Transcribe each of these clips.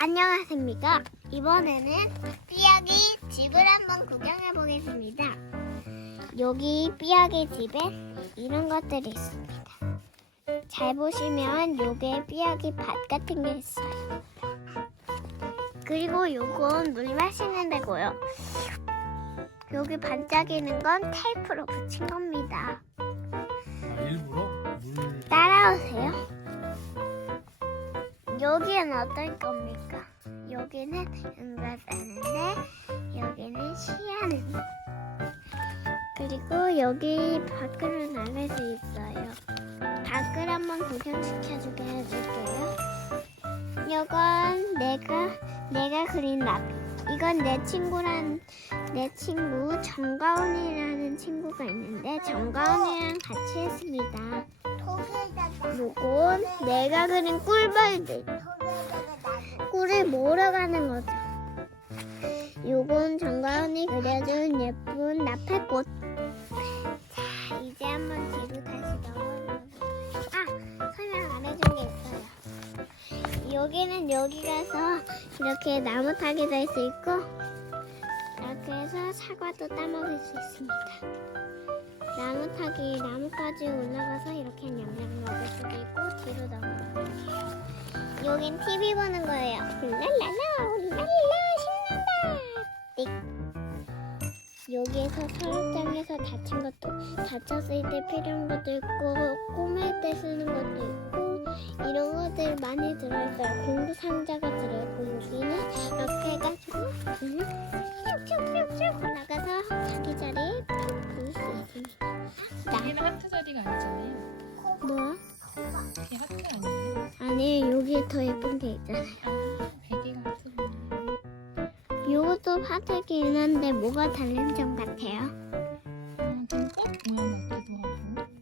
안녕하십니까. 이번에는 삐약이 집을 한번 구경해 보겠습니다. 여기 삐약의 집에 이런 것들이 있습니다. 잘 보시면 요게 삐약이 밭 같은 게 있어요. 그리고 요건 물 마시는 데고요. 여기 반짝이는 건 테이프로 붙인 겁니다. 아, 일부러 물 따라오세요. 여기는 어떨 겁니까? 여기는 응가다는데 여기는 시야는 그리고 여기 밖으로 나갈 수 있어요. 밖을 한번 구경시켜주게 해줄게요. 이건 내가 내가 그린 나비. 이건 내 친구란 내 친구 정가은이라는 친구가 있는데 정가은이랑 같이 했습니다. 요건 내가 그린 꿀벌들. 꿀을 몰아가는 거죠. 요건 정가은이 그려준 예쁜 나팔꽃. 자, 이제 한번 뒤로 다시 넘어가. 아, 설명 안 해준 게 있어요. 여기는 여기 가서 이렇게 나무 타기도 할 수 있고, 이렇게 해서 사과도 따먹을 수 있습니다. 타기 나무까지 올라가서 이렇게 냠냠 먹을 수도 있고 뒤로 넘어가요. 여긴 TV 보는 거예요. 랄랄라 랄랄라 신난다. 띡. 여기에서 서랍장에서 다친 것도 다쳤을 때 필요한 것도 있고 꼬맬 때 쓰는 것도 있고 이런 것들 많이 들어있어요. 공부 상자가 들어있고 여기는 이렇게 해가지고 음, 아니 여기 더 예쁜 게 있잖아요. 요것도 파트긴 한데 뭐가 다른 점 같아요?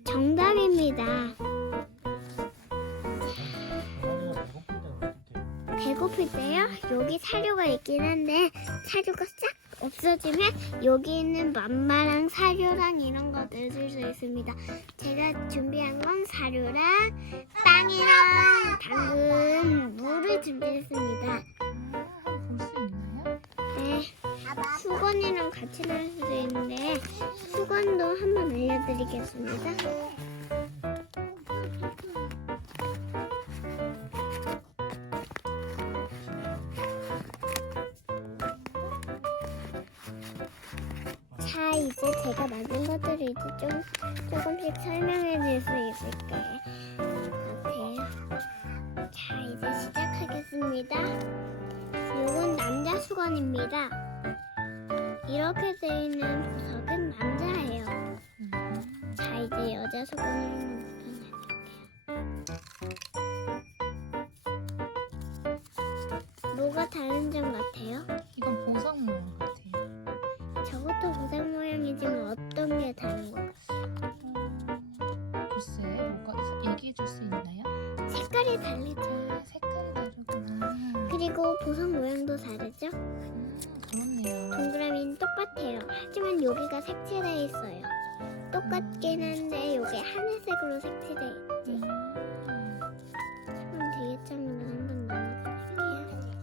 정답입니다. 배고플 때요? 여기 사료가 있긴 한데 사료가 싹 없어지면 여기 있는 맘마랑 사료랑 이런 거 넣어줄 수 있습니다. 제가 준비한 건 사료랑 수건이랑 같이 넣을 수도 있는데 수건도 한번 알려드리겠습니다. 자, 이제 제가 만든 것들을 이제 좀 조금씩 설명해 줄수 있을 거예요. 자, 이제 시작하겠습니다. 이건 남자 수건입니다. 이렇게 되어 있는 보석은 남자예요. 음, 자, 이제 여자 한번 보여드릴게요. 뭐가 다른 점 같아요? 이건 보석 모양 같아요. 저것도 보석 모양이지만 어떤 게 다른 것 같아요? 어, 글쎄, 뭐가 얘기해 줄 수 있나요? 색깔이 다르죠. 아, 색깔이 다르구나. 그리고 보석 모양도 다르죠? 음. 동그라미는 똑같아요. 하지만 여기가 색칠되어 있어요. 똑같긴 한데 여기 하늘색으로 색칠되어 있지. 음, 그럼 되겠잖아요. 한번 넣어볼게요.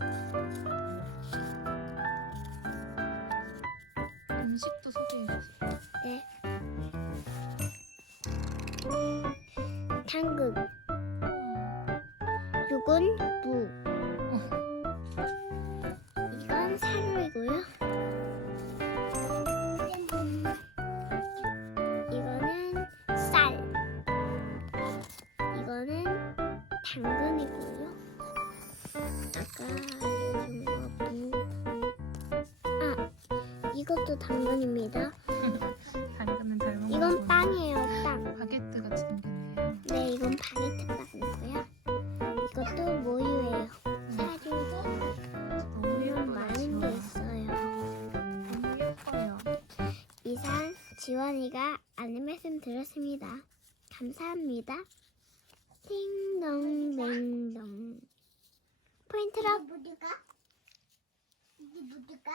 음식도 소개해 주세요. 네. 당근, 아, 이것도 당근입니다. 당근은 닮은 이건 거고. 빵이에요, 빵. 바게트 같이 생겼네요. 네, 이건 바게트 빵이고요. 이것도 모유예요. 사료도 물론 많은 게 있어요. 너무 예뻐요. 이상 지원이가 안내 말씀 들었습니다. 감사합니다. 띵동댕동. 포인트로 누구가? 이게 누구가?